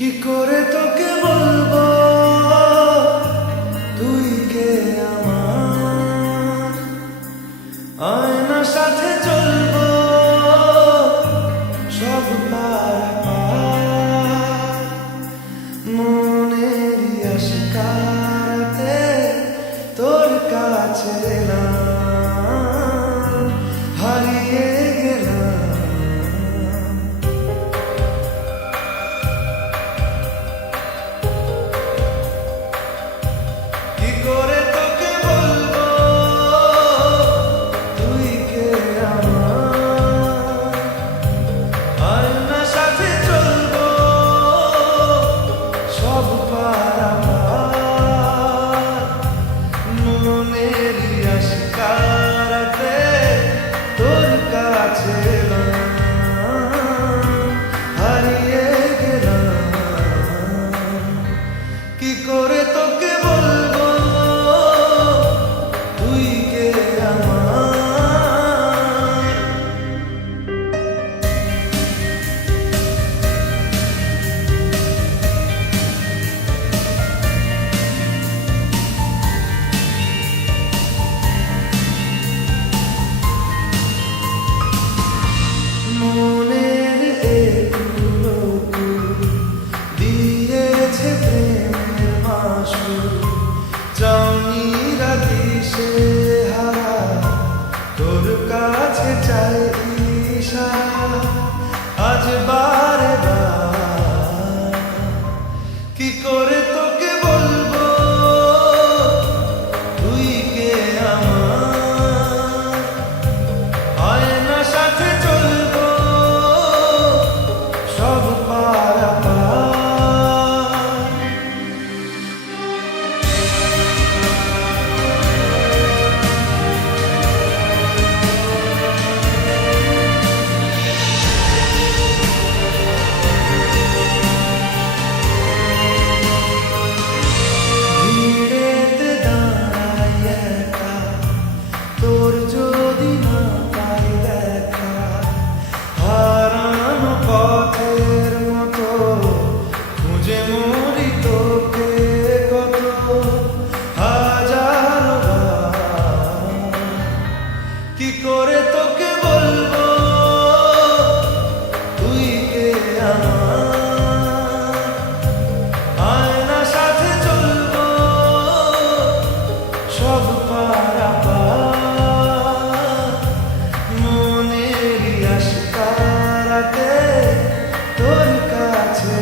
কি করে তোকে বলবো তুই কে আমার, আয়নার সাথে চলবো সব পার, মনের আশকারাতে তোর কাছে এলাম, হারিয়ে গেলাম। কি করে তোকে বলবো তুই কে আমার, আয়নার সাথে চলবো সব পারাপার, মনের আশকারাতে তোর কাছে এলাম, হারিয়ে গেলাম। কি করে তোকে বলবো তুই কে আমার। মনের এগুলো দিয়েছে প্রেমের মাসুর, চাউনি রাখি সে হারা, তোর কাছে চাই ইশারা আজ বারে বার। কি করে তোকে বলবো তুই কে আমার, আয়নার সাথে চলবো সব পারাপার। ভিড়েতে দাঁড়াই একা, তোর যদি না পাই দেখা, হারানো পথের মতো খুঁজে মরি তোকে কত হাজার বার। কি করে তোকে বলবো তুই কে আমার, আয়নার সাথে চলবো সব পারাপার, মনের আশকারাতে তোর কাছে